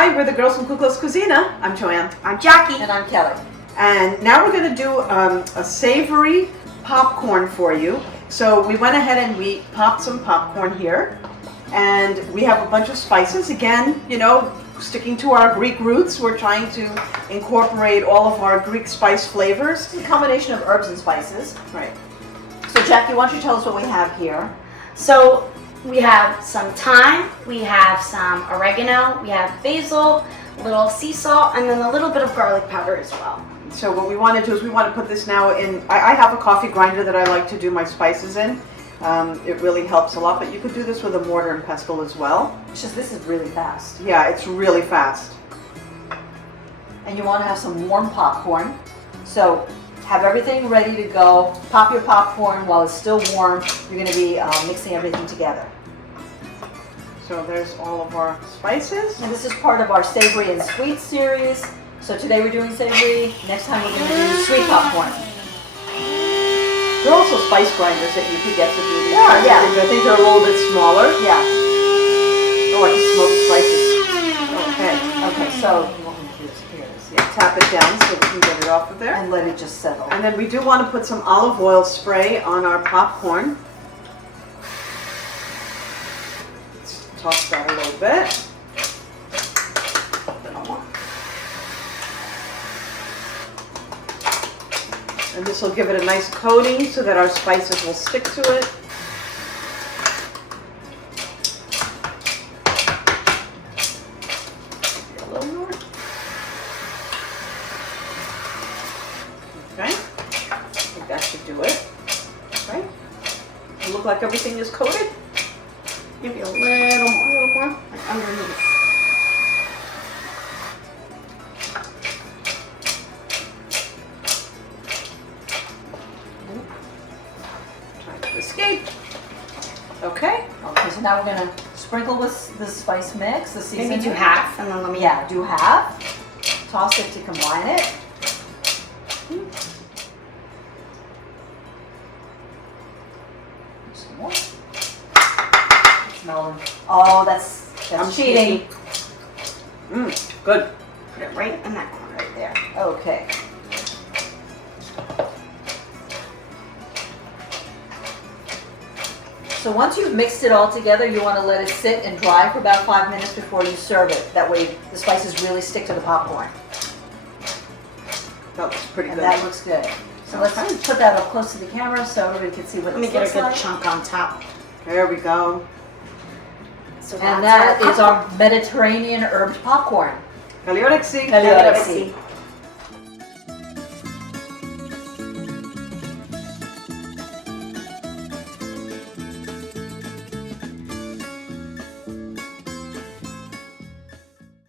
Hi, we're the girls from Kukla's Cuisina. I'm Joanne. I'm Jackie. And I'm Kelly. And now we're going to do a savory popcorn for you. So we went ahead and we popped some popcorn here. And we have a bunch of spices. Again, you know, sticking to our Greek roots, we're trying to incorporate all of our Greek spice flavors. It's a combination of herbs and spices. Right. So Jackie, why don't you tell us what we have here? So we have some thyme, we have some oregano, we have basil, a little sea salt, and then a little bit of garlic powder as well. So what we want to do is we want to put this now in, I have a coffee grinder that I like to do my spices in. It really helps a lot, but you could do this with a mortar and pestle as well. It's just this is really fast. Yeah, it's really fast. And you want to have some warm popcorn. So have everything ready to go. Pop your popcorn while it's still warm. You're going to be mixing everything together. So there's all of our spices. And this is part of our Savory and Sweet series. So today we're doing savory. Next time we're going to do sweet popcorn. There are also spice grinders that you could get to do these. Yeah. I think they're a little bit smaller. Yeah. Oh, I can smell the spices. Okay. Okay, so you want me to do this? Here it is. Yeah, tap it down so we can get it off of there. And let it just settle. And then we do want to put some olive oil spray on our popcorn. Let's toss that a little bit. And this will give it a nice coating so that our spices will stick to it. A little more. Okay. I think that should do it. Okay. Does it look like everything is coated? Maybe a little more, like underneath. Escape. Okay. Okay, so now we're going to sprinkle this spice mix, the seasoning. Maybe do half, and then let me. Yeah, do half. Toss it to combine it. Some more. Smell them. Oh, that's I'm cheating. Good. Put it right in that corner right there. Okay. So once you've mixed it all together, you want to let it sit and dry for about 5 minutes before you serve it. That way the spices really stick to the popcorn. That looks pretty And good. that looks good. So let's put that up close to the camera so everybody can see what Let me this get a looks good like. chunk on top. There we go. So And that's that is our Mediterranean herbed popcorn. Kalyorexi. Kalyorexi.